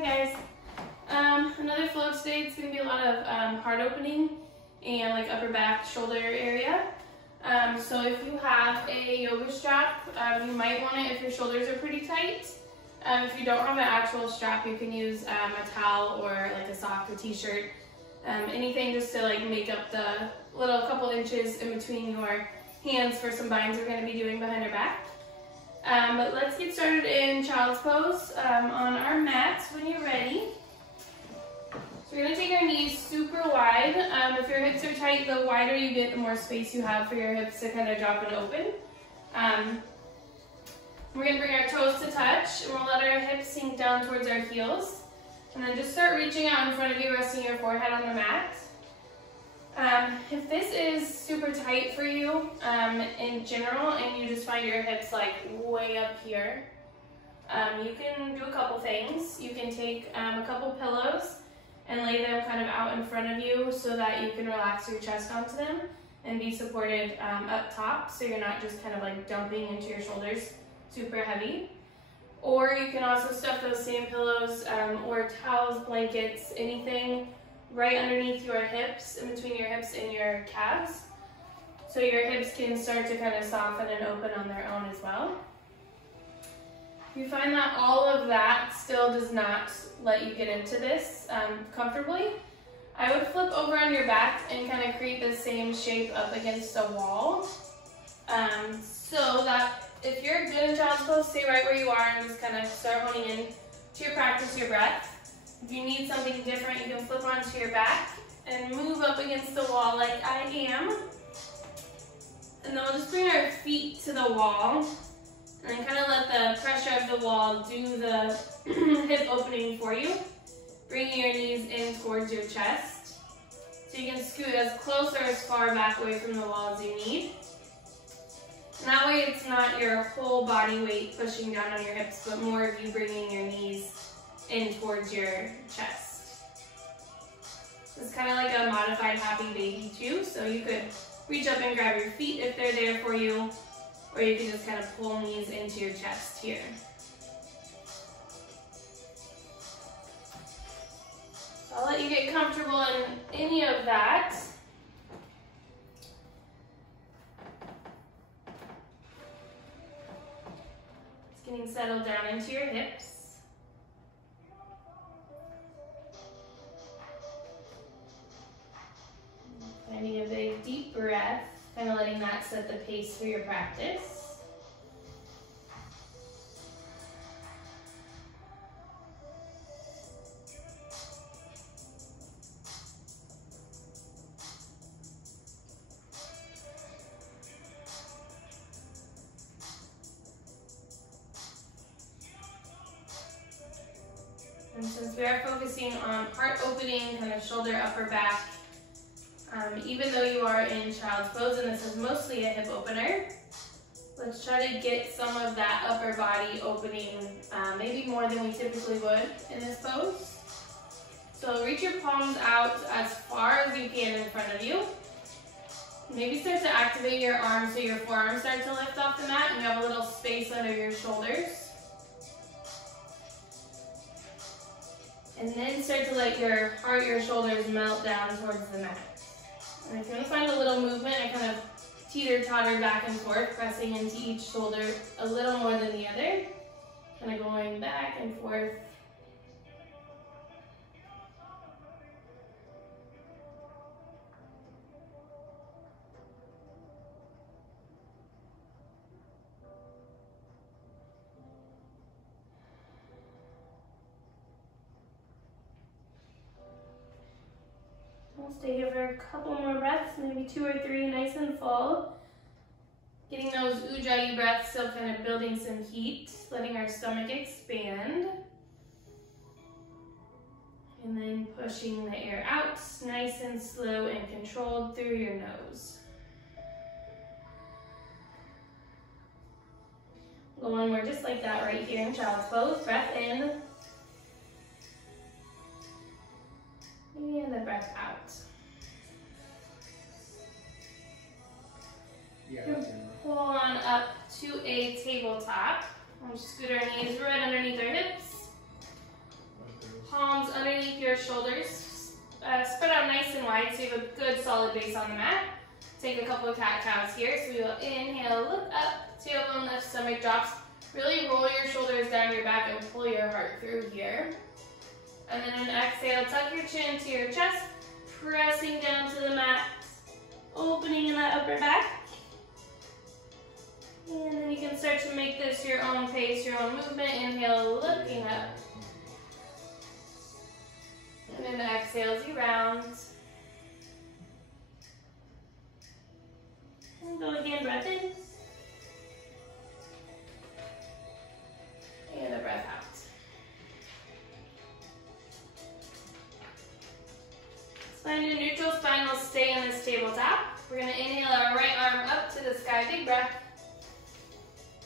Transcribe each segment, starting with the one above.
guys. Another float today. It's going to be a lot of heart opening and like upper back, shoulder area. So if you have a yoga strap, you might want it if your shoulders are pretty tight. If you don't have an actual strap, you can use a towel or like a sock or t-shirt. Anything just to like make up the little couple inches in between your hands for some binds we're going to be doing behind our back. But let's get started in child's pose on our mat when you're ready. So we're going to take our knees super wide. If your hips are tight, the wider you get, the more space you have for your hips to kind of drop and open. We're going to bring our toes to touch, and we'll let our hips sink down towards our heels. And then just start reaching out in front of you, resting your forehead on the mat. If this is super tight for you in general, and you just find your hips like way up here, you can do a couple things. You can take a couple pillows and lay them kind of out in front of you so that you can relax your chest onto them and be supported up top, so you're not just kind of like dumping into your shoulders super heavy. Or you can also stuff those same pillows or towels, blankets, anything right underneath your hips, in between your hips and your calves, so your hips can start to kind of soften and open on their own as well. If you find that all of that still does not let you get into this comfortably, I would flip over on your back and kind of create the same shape up against a wall, so that if you're good in child's pose, stay right where you are and just kind of start honing in to your practice, your breath. If you need something different, you can flip onto your back and move up against the wall like I am. And then we'll just bring our feet to the wall and then kind of let the pressure of the wall do the hip opening for you. Bringing your knees in towards your chest. So you can scoot as close or as far back away from the wall as you need. And that way it's not your whole body weight pushing down on your hips, but more of you bringing your knees in towards your chest. It's kind of like a modified happy baby too, so you could reach up and grab your feet if they're there for you, or you can just kind of pull knees into your chest here. So I'll let you get comfortable in any of that. It's getting settled down into your hips. Finding a big deep breath, kind of letting that set the pace for your practice. And since we are focusing on heart opening, kind of shoulder, upper back, even though you are in child's pose and this is mostly a hip opener, let's try to get some of that upper body opening, maybe more than we typically would in this pose. So reach your palms out as far as you can in front of you. Maybe start to activate your arms so your forearms start to lift off the mat and you have a little space under your shoulders. And then start to let your heart, your shoulders melt down towards the mat. And if you want to find a little movement, I kind of teeter-totter back and forth, pressing into each shoulder a little more than the other. Kind of going back and forth. We'll stay here for a couple more breaths, maybe 2 or 3, nice and full. Getting those Ujjayi breaths, still kind of building some heat, letting our stomach expand. And then pushing the air out, nice and slow and controlled through your nose. Go one more just like that right here in child's pose. Breath in. And the breath out. Pull on up to a tabletop. We'll scoot our knees right underneath our hips. palms underneath your shoulders. Spread out nice and wide so you have a good solid base on the mat. Take a couple of cat-cows here. So we will inhale, look up, tailbone lift, stomach drops. Really roll your shoulders down your back and pull your heart through here. And then an exhale, tuck your chin to your chest, pressing down to the mat, opening in that upper back. And then you can start to make this your own pace, your own movement. Inhale, looking up. And then exhale as you round. And go again, breath in. And a breath out. Spine to neutral, spine will stay in this tabletop. We're going to inhale our right arm up to the sky, big breath.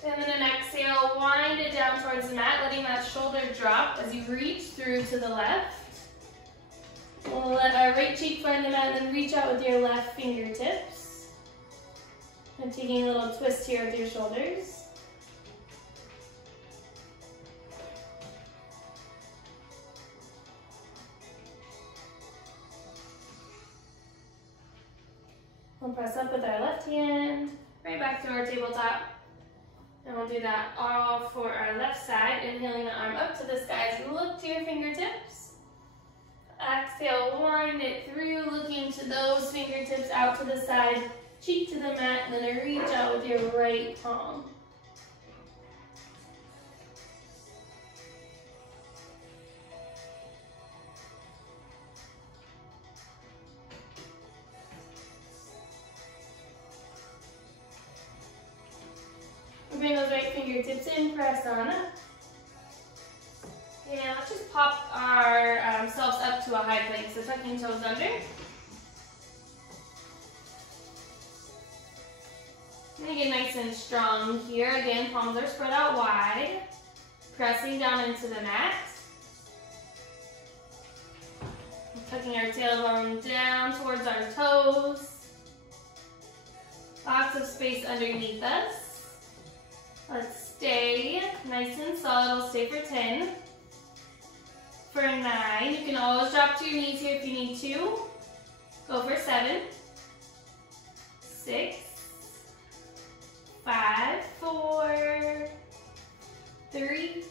And then an exhale, wind it down towards the mat, letting that shoulder drop as you reach through to the left. We'll let our right cheek find the mat and then reach out with your left fingertips. And taking a little twist here with your shoulders. We'll press up with our left hand, right back to our tabletop. And we'll do that all for our left side. Inhaling the arm up to the sky as you look to your fingertips. Exhale, wind it through, looking to those fingertips out to the side, cheek to the mat, and then reach out with your right palm. Bring those right fingertips in, press on up. And let's just pop ourselves up to a high plank, so tucking toes under. I'm going to get nice and strong here. Again, palms are spread out wide, pressing down into the mat. Tucking our tailbone down towards our toes. Lots of space underneath us. Let's stay nice and solid. We'll stay for 10. For 9, you can always drop to your knees here if you need to. Go for 7, 6, 5, 4, 3,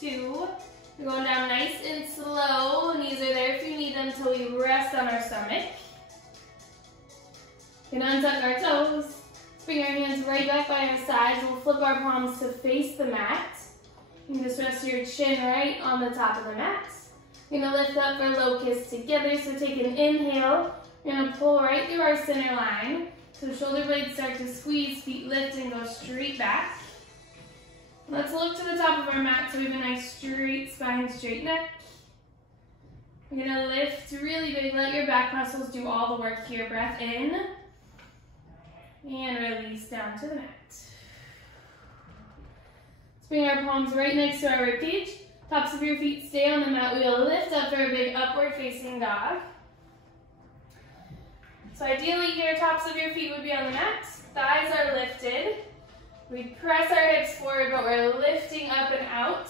2. We're going down nice and slow. Knees are there if you need them until we rest on our stomach. We can untuck our toes. Bring our hands right back by our sides. We'll flip our palms to face the mat. You can just rest your chin right on the top of the mat. You're going to lift up for locust together. So take an inhale. You're going to pull right through our center line. So shoulder blades start to squeeze, feet lift and go straight back. Let's look to the top of our mat so we have a nice straight spine, straight neck. You're going to lift really big. Let your back muscles do all the work here. Breath in. And release down to the mat. Let's bring our palms right next to our ribcage. Tops of your feet stay on the mat. We'll lift up for a big upward facing dog. So ideally here, tops of your feet would be on the mat. Thighs are lifted. We press our hips forward, but we're lifting up and out.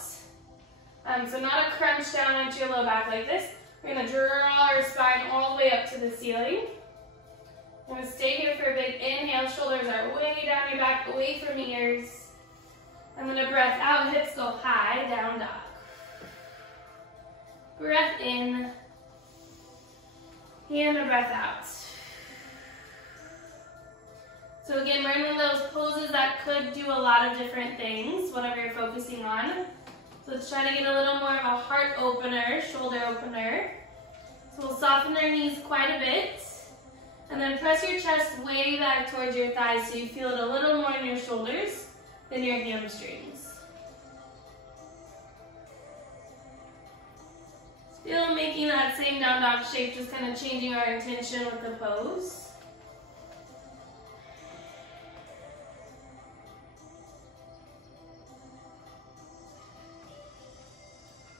So not a crunch down into your low back like this. We're going to draw our spine all the way up to the ceiling. We're going to stay here for a big inhale. Shoulders are way down your back, away from ears. And then a breath out, hips go high, down dog. Breath in. And a breath out. So again, we're in one of those poses that could do a lot of different things, whatever you're focusing on. So let's try to get a little more of a heart opener, shoulder opener. So we'll soften our knees quite a bit. And then press your chest way back towards your thighs so you feel it a little more in your shoulders than your hamstrings. Still making that same down dog shape, just kind of changing our intention with the pose.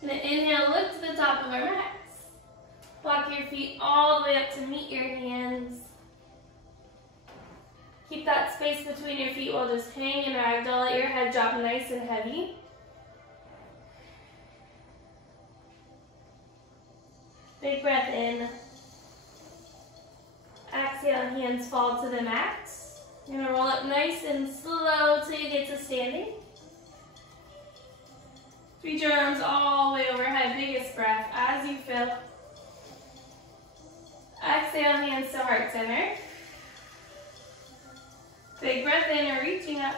And inhale, look to the top of our mats. Walk your feet all the way up to meet your hands. Keep that space between your feet while just hang and ragdoll. Let your head drop nice and heavy. Big breath in. Exhale, hands fall to the mat. You're gonna roll up nice and slow till you get to standing. Reach your arms all the way overhead, biggest breath as you fill. Exhale, hands to heart center. Big breath in, reaching up.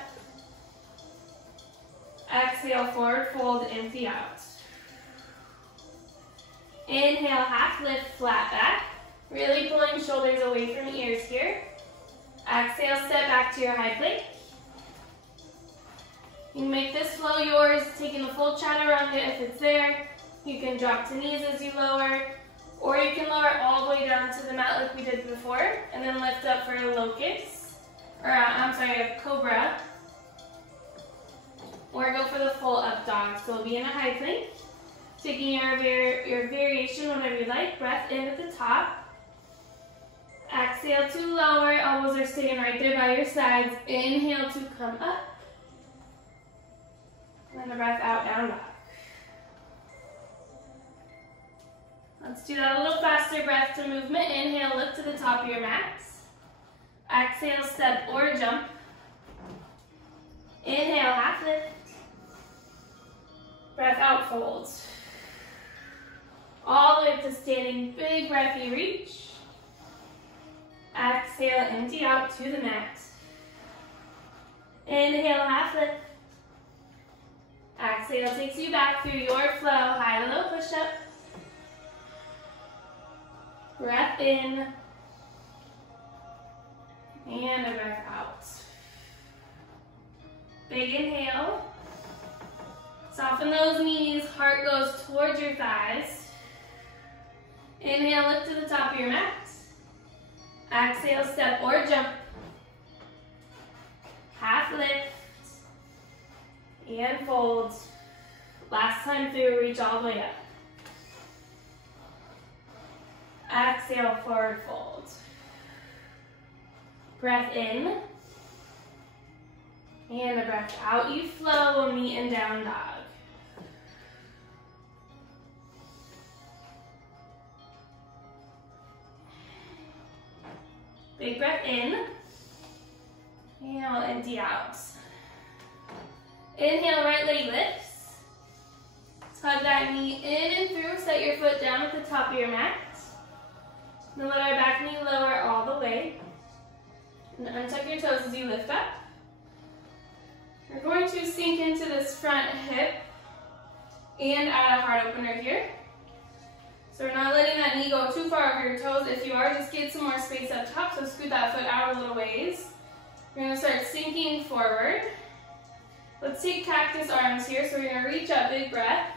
Exhale, forward fold, empty out. Inhale, half lift, flat back. Really pulling shoulders away from ears here. Exhale, step back to your high plank. You can make this flow yours, taking the full chaturanga if it's there. You can drop to knees as you lower, or you can lower all the way down to the mat like we did before, and then lift up for a locust, or a cobra, or go for the full up dog. So we'll be in a high plank, taking your variation, whatever you like. Breath in at the top. Exhale to lower, elbows are staying right there by your sides. Inhale to come up. And the breath out, down dog. Let's do that a little faster. Breath to movement. Inhale, lift to the top of your mat. Exhale, step or jump. Inhale, half lift. Breath out, fold. All the way up to standing. Big breathy reach. Exhale, empty out to the mat. Inhale, half lift. Exhale takes you back through your flow. High to low push up. Breath in. And a breath out. Big inhale. Soften those knees. Heart goes towards your thighs. Inhale, lift to the top of your mat. Exhale, step or jump. Half lift. And fold. Last time through, reach all the way up. Exhale, forward fold. Breath in. And a breath out. You flow, meet and down dog. Big breath in. And we'll empty out. Inhale, right leg lifts. Tug that knee in and through. Set your foot down at the top of your mat. Then let our back knee lower all the way. And untuck your toes as you lift up. We're going to sink into this front hip and add a heart opener here. So we're not letting that knee go too far over your toes. If you are, just get some more space up top. So scoot that foot out a little ways. We're going to start sinking forward. Let's take cactus arms here. So we're going to reach up, big breath.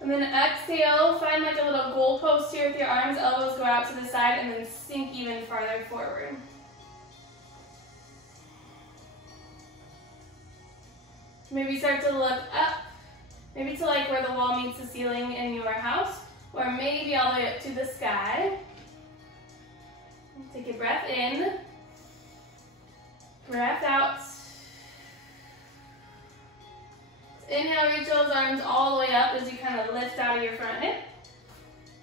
And then exhale, find like a little goal post here with your arms, elbows go out to the side, and then sink even farther forward. Maybe start to look up, maybe to like where the wall meets the ceiling in your house, or maybe all the way up to the sky. Take a breath in, breath out. Inhale, reach those arms all the way up as you kind of lift out of your front hip.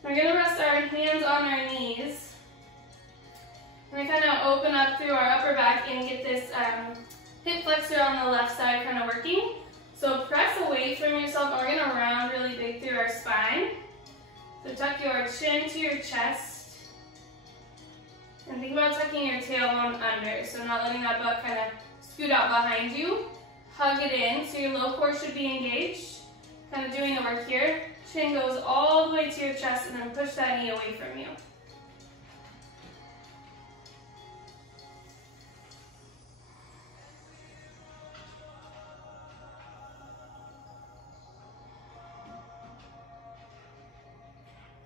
We're going to rest our hands on our knees. We're going to kind of open up through our upper back and get this hip flexor on the left side kind of working. So press away from yourself, and we're going to round really big through our spine. So tuck your chin to your chest. And think about tucking your tailbone under, so not letting that butt kind of scoot out behind you. Hug it in, so your low core should be engaged. Kind of doing the work here. Chin goes all the way to your chest, and then push that knee away from you.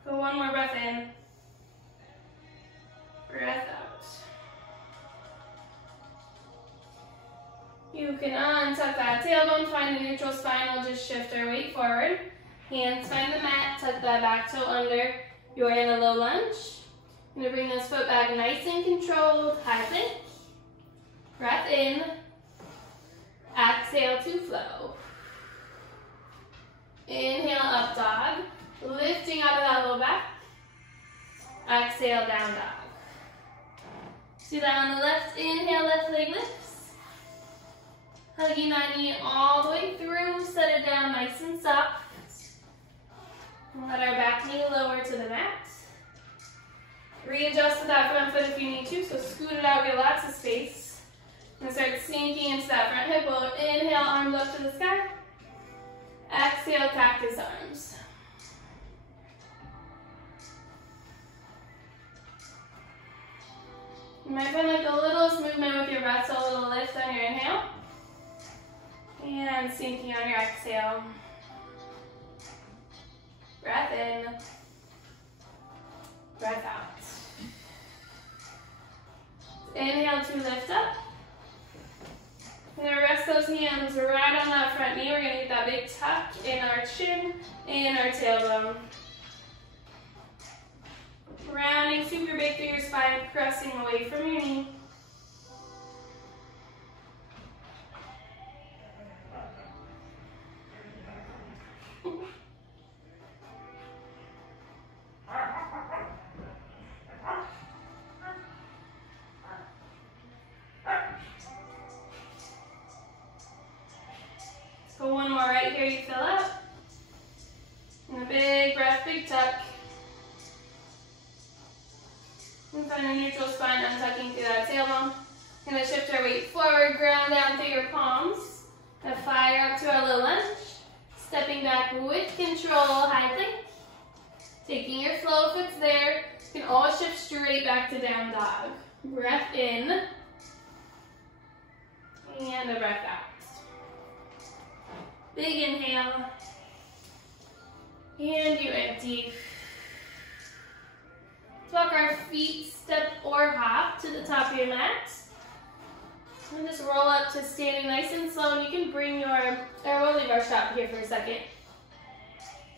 Go one more breath in. Breath out. You can untuck that tailbone, find a neutral spine. We'll just shift our weight forward. Hands find the mat, tuck that back toe under. You're in a low lunge. I'm going to bring this foot back nice and controlled. High plank. Breath in. Exhale to flow. Inhale, up dog. Lifting out of that low back. Exhale, down dog. Do that on the left. Inhale, left leg lifts. Hugging that knee all the way through. Set it down nice and soft. Let our back knee lower to the mat. Readjust to that front foot if you need to, so scoot it out, get lots of space. And start sinking into that front hip bone. Inhale, arms up to the sky. Exhale, cactus arms. You might find like the littlest movement with your breath, so a little lift on your inhale. And sinking on your exhale. Breath in. Breath out. Inhale to lift up. We're going to rest those hands right on that front knee. We're going to get that big tuck in our chin and our tailbone. Rounding super big through your spine, pressing away from your knee. So one more right here, you fill up. And a big breath, big tuck. And find a neutral spine, untucking through that tailbone. Gonna shift our weight forward, ground down through your palms. Gonna fire up to our little lunge. Stepping back with control, high plank. Taking your flow if it's there. You can always shift straight back to down dog. Breath in. And a breath out. Big inhale. And you empty. Let's walk our feet, step or hop to the top of your mat. And just roll up to standing nice and slow. And you can bring your, or we'll leave our shop here for a second.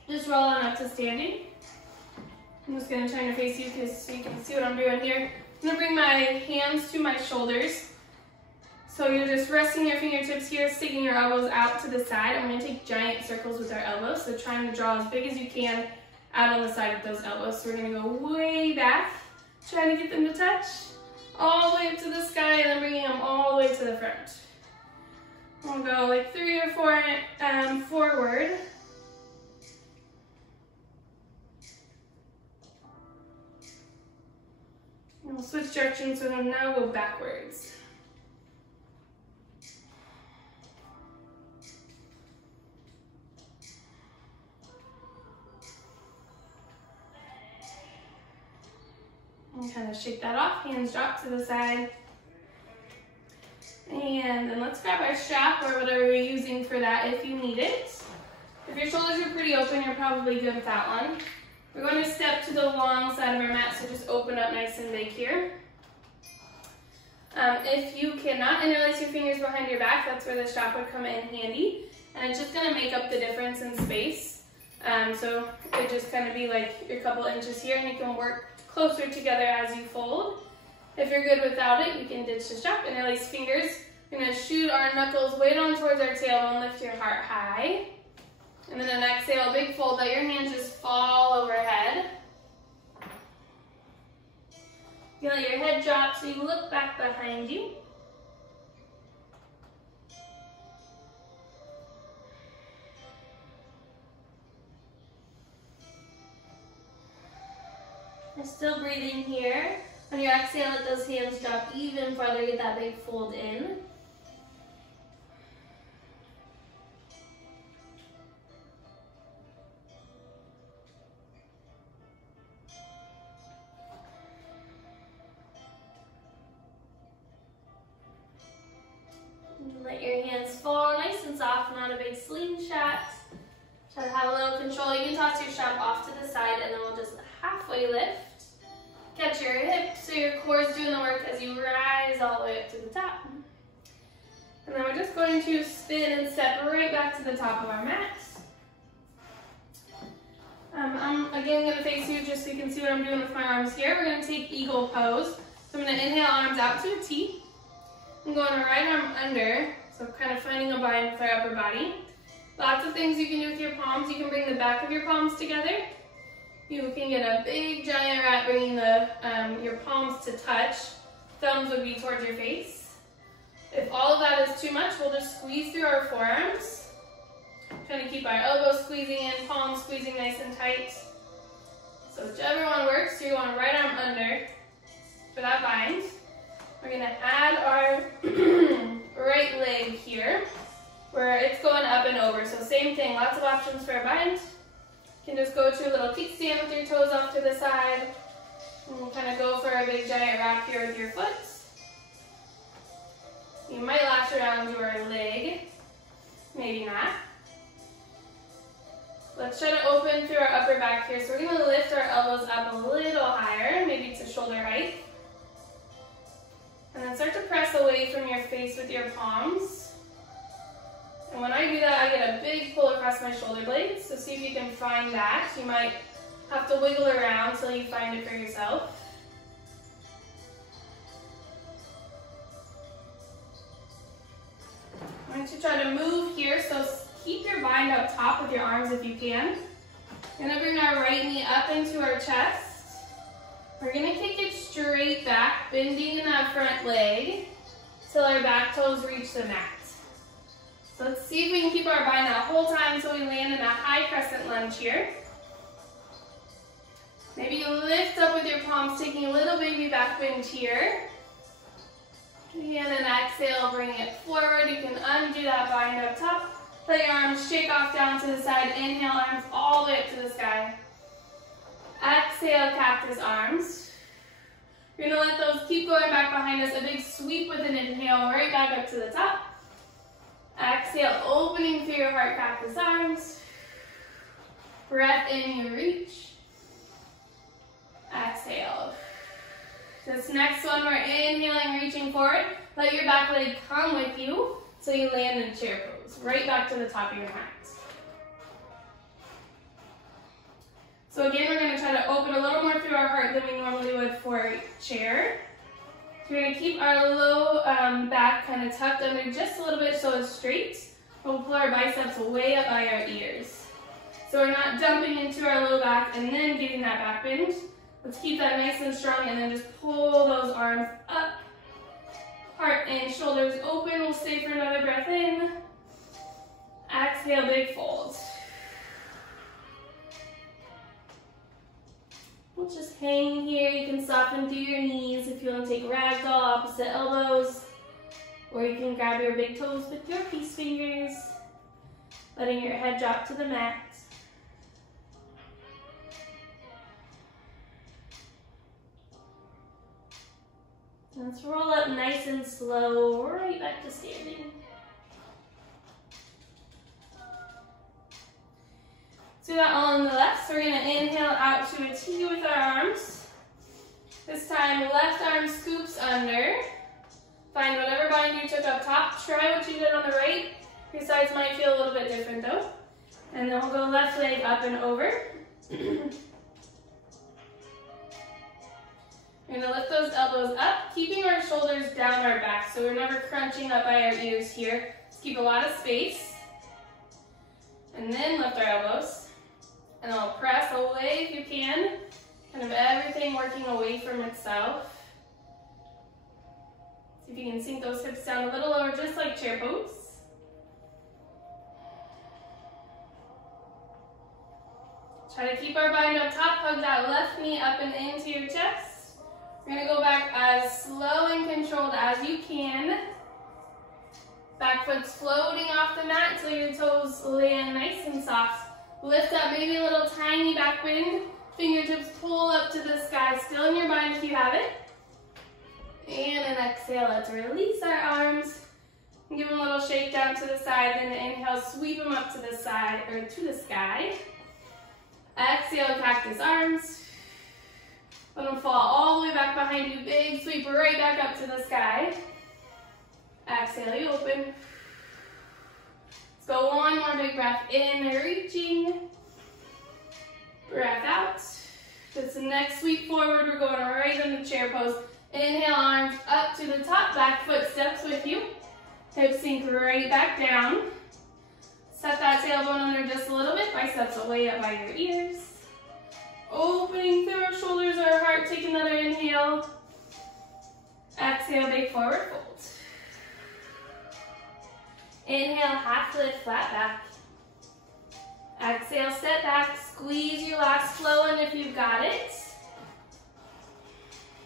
Just roll on up to standing. I'm just going to turn to face you so you can see what I'm doing here. I'm going to bring my hands to my shoulders. So you're just resting your fingertips here, sticking your elbows out to the side. I'm going to take giant circles with our elbows, so trying to draw as big as you can out on the side with those elbows. So we're going to go way back, trying to get them to touch, all the way up to the sky, and then bringing them all the way to the front. We'll go like 3 or 4 forward. And we'll switch directions, so we'll now go backwards. And kind of shake that off, hands drop to the side. And then let's grab our strap or whatever we're using for that if you need it. If your shoulders are pretty open, you're probably good with that one. We're going to step to the long side of our mat, so just open up nice and big here. If you cannot interlace your fingers behind your back, that's where the strap would come in handy. And it's just going to make up the difference in space. So it could just kind of be like your couple inches here, and you can work closer together as you fold. If you're good without it, you can ditch the strap, interlace fingers. We're going to shoot our knuckles way down towards our tailbone, lift your heart high. And then an exhale, big fold, let your hands just fall overhead. You let your head drop so you look back behind you. And still breathing here. On your exhale, let those hands drop even farther, get that big fold in. Let your hands fall nice and soft, not a big slingshot. Try to have a little control. You can toss your strap off to the side, and then we'll just halfway lift. Catch your hips so your core is doing the work as you rise all the way up to the top. And then we're just going to spin and step right back to the top of our mat. I'm again going to face you just so you can see what I'm doing with my arms here. We're going to take eagle pose. So I'm going to inhale, arms out to a T. I'm going right arm under, so kind of finding a bind with our upper body. Lots of things you can do with your palms. You can bring the back of your palms together. You can get a big giant rat, bringing the your palms to touch. Thumbs would be towards your face. If all of that is too much, we'll just squeeze through our forearms. Trying to keep our elbows squeezing in, palms squeezing nice and tight. So whichever one works, you're going right arm under for that bind. We're gonna add our right leg here, where it's going up and over. So same thing, lots of options for a bind. You can just go to a little kickstand with your toes off to the side. And kind of go for a big giant wrap here with your foot. You might latch around your leg, maybe not. Let's try to open through our upper back here. So we're going to lift our elbows up a little higher, maybe to shoulder height. And then start to press away from your face with your palms. And when I do that, I get a big pull across my shoulder blades. So see if you can find that. You might have to wiggle around till you find it for yourself. I'm going to try to move here, so keep your bind up top with your arms if you can. We're going to bring our right knee up into our chest. We're going to kick it straight back, bending in that front leg till our back toes reach the mat. So let's see if we can keep our bind that whole time until we land in a high crescent lunge here. Maybe you lift up with your palms, taking a little baby back bend here. And then exhale, bring it forward. You can undo that bind up top. Let your arms shake off down to the side. Inhale, arms all the way up to the sky. Exhale, cactus arms. You're going to let those keep going back behind us. A big sweep with an inhale, right back up to the top. Exhale, opening through your heart, cactus arms. Breath in, you reach. Exhale. This next one, we're inhaling, reaching forward. Let your back leg come with you so you land in chair pose, right back to the top of your mat. So again, we're going to try to open a little more through our heart than we normally would for chair. We're going to keep our low back kind of tucked under just a little bit so it's straight. We'll pull our biceps way up by our ears. So we're not dumping into our low back and then getting that back bend. Let's keep that nice and strong and then just pull those arms up. Heart and shoulders open. We'll stay for another breath in. Exhale, big fold. We'll just hang here. You can soften through your knees if you want to take ragdoll, opposite elbows. Or you can grab your big toes with your peace fingers, letting your head drop to the mat. Let's roll up nice and slow, right back to standing. Do that all on the left. So we're going to inhale out to a T with our arms. This time, left arm scoops under. Find whatever bind you took up top. Try what you did on the right. Your sides might feel a little bit different though. And then we'll go left leg up and over. We're going to lift those elbows up, keeping our shoulders down our back, so we're never crunching up by our ears here. Just keep a lot of space. And then lift our elbows. And then we'll press away if you can. Kind of everything working away from itself. See if you can sink those hips down a little lower, just like chair pose. Try to keep our bind up top, hug that left knee up and into your chest. We're going to go back as slow and controlled as you can. Back foot's floating off the mat until your toes land nice and soft. Lift up, maybe a little tiny back bend. Fingertips pull up to the sky, still in your bind if you have it. And an exhale, let's release our arms. Give them a little shake down to the side, then inhale, sweep them up to the side, or to the sky. Exhale, cactus arms. Let them fall all the way back behind you. Big sweep right back up to the sky. Exhale, you open. Let's go one more big breath in, reaching. Breath out. This next sweep forward, we're going right into chair pose. Inhale, arms up to the top, back foot steps with you. Hips sink right back down. Set that tailbone under just a little bit, biceps way up by your ears. Opening through our shoulders, our heart. Take another inhale. Exhale, big forward fold. Inhale, half lift, flat back. Exhale, step back, squeeze your last flow in if you've got it.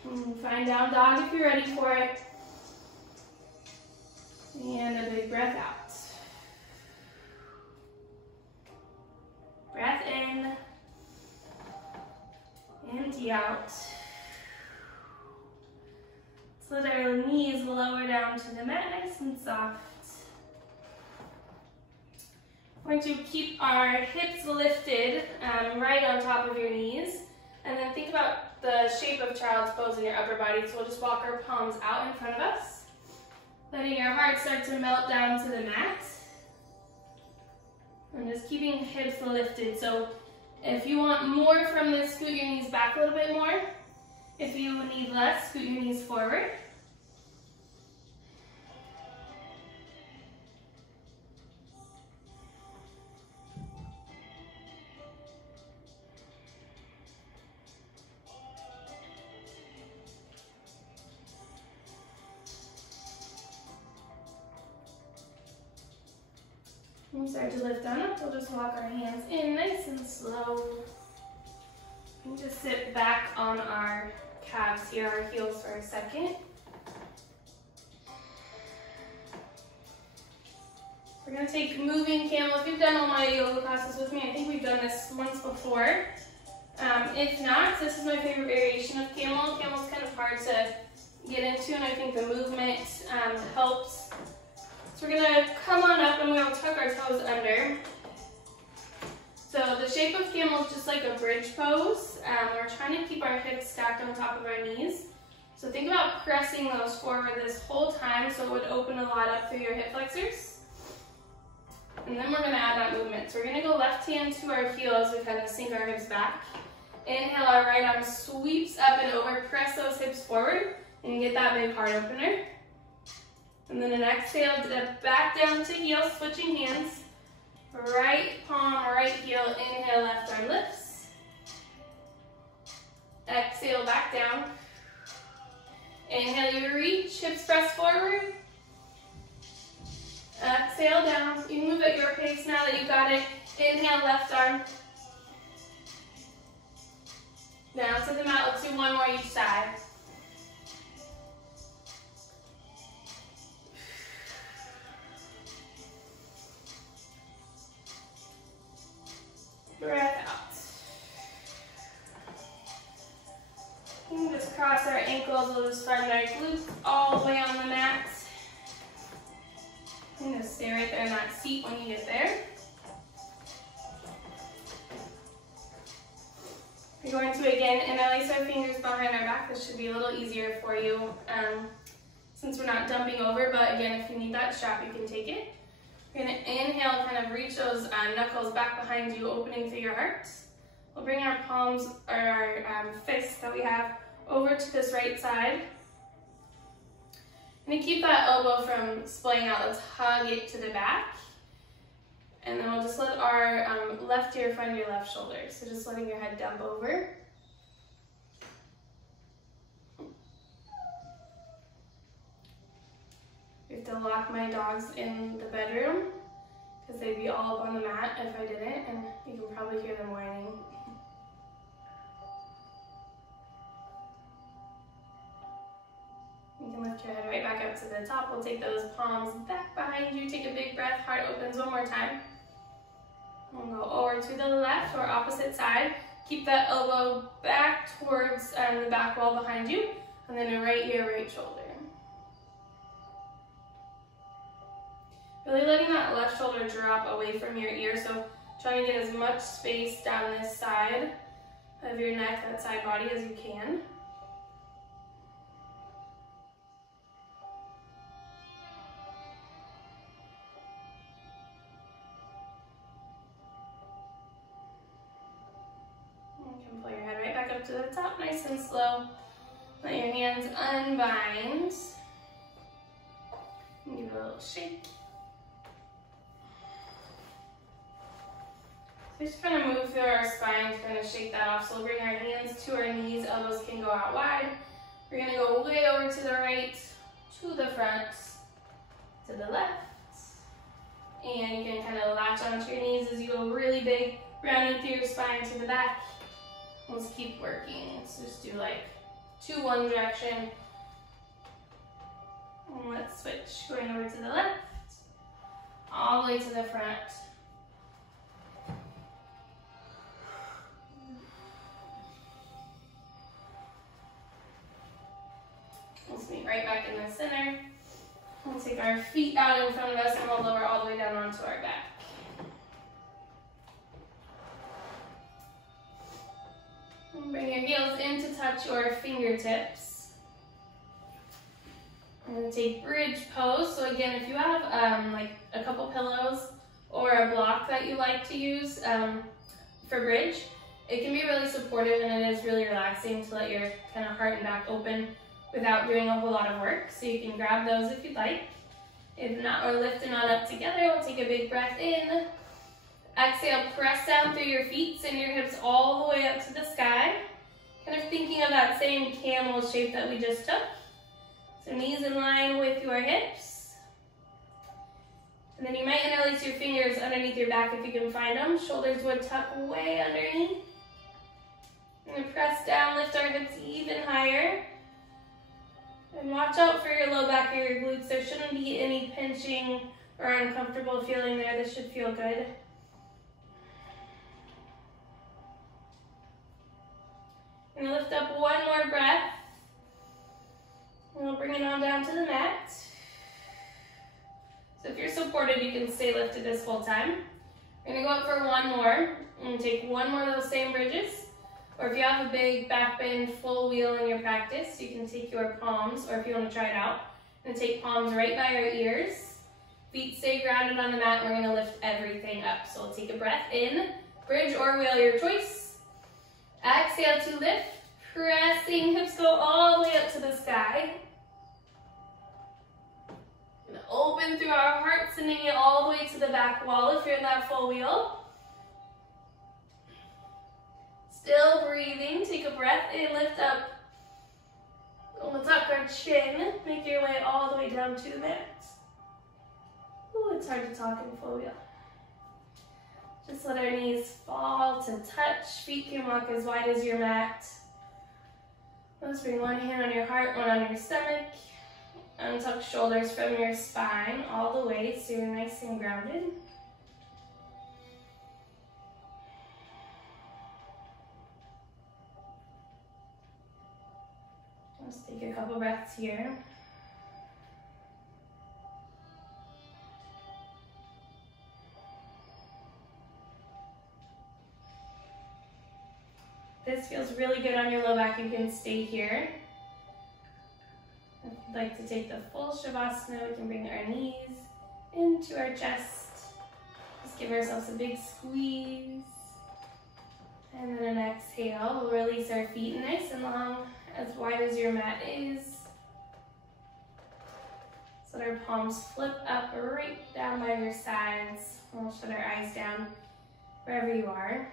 And find down dog if you're ready for it. And a big breath out. Breath in. Empty out. So let our knees lower down to the mat, nice and soft. We're going to keep our hips lifted right on top of your knees. And then think about the shape of child's pose in your upper body. So we'll just walk our palms out in front of us, letting your heart start to melt down to the mat. And just keeping hips lifted. So if you want more from this, scoot your knees back a little bit more. If you need less, scoot your knees forward. When we start to lift on up, we'll just walk our hands in nice and slow. And just sit back on our calves here, our heels for a second. We're going to take moving camel. If you've done all my yoga classes with me, I think we've done this once before. If not, this is my favorite variation of camel. Camel's kind of hard to get into, and I think the movement helps. So we're going to come on up and we'll tuck our toes under. So the shape of camel is just like a bridge pose. We're trying to keep our hips stacked on top of our knees. So think about pressing those forward this whole time so it would open a lot up through your hip flexors. And then we're going to add that movement. So we're going to go left hand to our heels. We kind of sink our hips back. Inhale, our right arm sweeps up and over. Press those hips forward and get that big heart opener. And then an exhale, back down to heel, switching hands. Right palm, right heel, inhale, left arm lifts. Exhale, back down. Inhale, you reach, hips press forward. Exhale, down. You move at your pace now that you got it. Inhale, left arm. Down to the mat, let's do one more each side. Breath out. You can just cross our ankles. We'll just find our glutes all the way on the mat. You can just stay right there in that seat when you get there. We're going to again interlace our fingers behind our back. This should be a little easier for you since we're not dumping over, but again, if you need that strap, you can take it. We're going to inhale, kind of reach those knuckles back behind you, opening through your heart. We'll bring our palms, or our fists that we have, over to this right side. And to keep that elbow from splaying out, let's hug it to the back. And then we'll just let our left ear find your left shoulder. So just letting your head dump over. I have to lock my dogs in the bedroom because they'd be all up on the mat if I didn't, and you can probably hear them whining. You can lift your head right back up to the top. We'll take those palms back behind you. Take a big breath, heart opens one more time. We'll go over to the left or opposite side. Keep that elbow back towards the back wall behind you, and then a right ear, right shoulder. Really letting that left shoulder drop away from your ear, so trying to get as much space down this side of your neck, that side body, as you can. You can pull your head right back up to the top, nice and slow. Let your hands unbind. And give it a little shake. Just kind of move through our spine to kind of shake that off. So we'll bring our hands to our knees, elbows can go out wide. We're gonna go way over to the right, to the front, to the left. And you can kind of latch onto your knees as you go really big, rounding through your spine to the back. Let's keep working. Let's just do like 2 one direction. And let's switch, going over to the left, all the way to the front. Let's meet right back in the center. We'll take our feet out in front of us and we'll lower all the way down onto our back. And bring your heels in to touch your fingertips. I'm going to take bridge pose. So again, if you have like a couple pillows or a block that you like to use for bridge, it can be really supportive and it is really relaxing to let your kind of heart and back open without doing a whole lot of work. So you can grab those if you'd like. If not, we're lifting on up together. We'll take a big breath in. Exhale, press down through your feet, send your hips all the way up to the sky. Kind of thinking of that same camel shape that we just took. So knees in line with your hips. And then you might interlace your fingers underneath your back if you can find them. Shoulders would tuck way underneath. And then press down, lift our hips even higher. And watch out for your low back or your glutes. There shouldn't be any pinching or uncomfortable feeling there. This should feel good. And lift up one more breath. And we'll bring it on down to the mat. So if you're supported, you can stay lifted this whole time. We're gonna go up for one more and take one more of those same bridges. Or if you have a big back bend full wheel in your practice, you can take your palms, or if you want to try it out, and take palms right by your ears. Feet stay grounded on the mat, and we're going to lift everything up. So we'll take a breath in, bridge or wheel, your choice. Exhale to lift, pressing hips go all the way up to the sky. And open through our heart, sending it all the way to the back wall if you're in that full wheel. Still breathing, take a breath in, lift up. We'll tuck our chin, make your way all the way down to the mat. Ooh, it's hard to talk in full wheel. Just let our knees fall to touch. Feet can walk as wide as your mat. Let's bring one hand on your heart, one on your stomach. Untuck shoulders from your spine all the way so you're nice and grounded. Let's take a couple breaths here. This feels really good on your low back. You can stay here. If you'd like to take the full Shavasana, we can bring our knees into our chest. Just give ourselves a big squeeze. And then an exhale. We'll release our feet nice and long, as wide as your mat is. So let our palms flip up right down by your sides. We'll shut our eyes down wherever you are.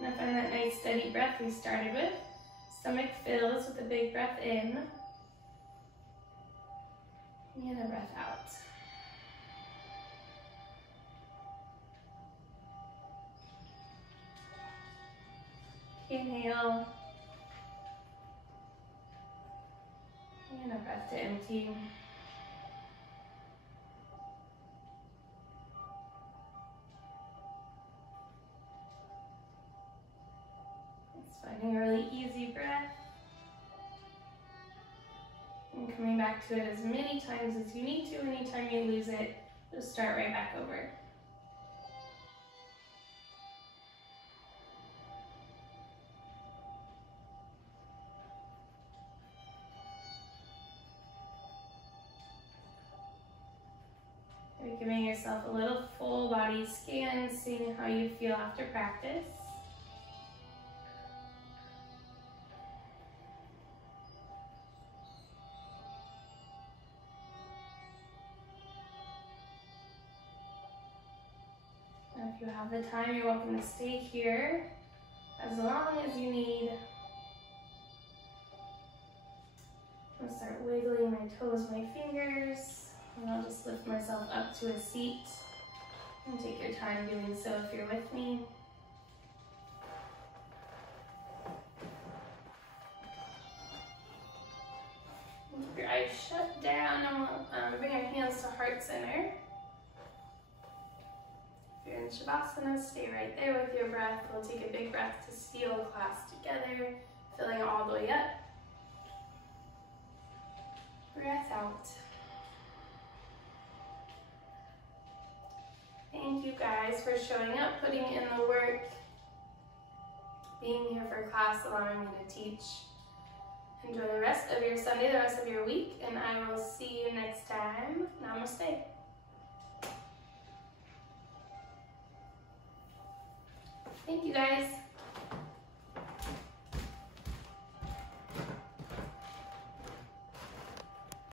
Now find that nice steady breath we started with. Stomach fills with a big breath in. And a breath out. Inhale. And a breath to empty. Finding a really easy breath. And coming back to it as many times as you need to. Anytime you lose it, just start right back over. You're giving yourself a little full body scan, seeing how you feel after practice. And if you have the time, you're welcome to stay here as long as you need. I'm gonna start wiggling my toes, my fingers, and I'll just lift myself up to a seat. And take your time doing so if you're with me. Keep your eyes shut down, and we'll bring our hands to heart center. If you're in Shavasana, stay right there with your breath. We'll take a big breath to seal class together, filling all the way up. Breath out. Thank you guys for showing up, putting in the work, being here for class, allowing me to teach. Enjoy the rest of your Sunday, the rest of your week, and I will see you next time. Namaste. Thank you guys.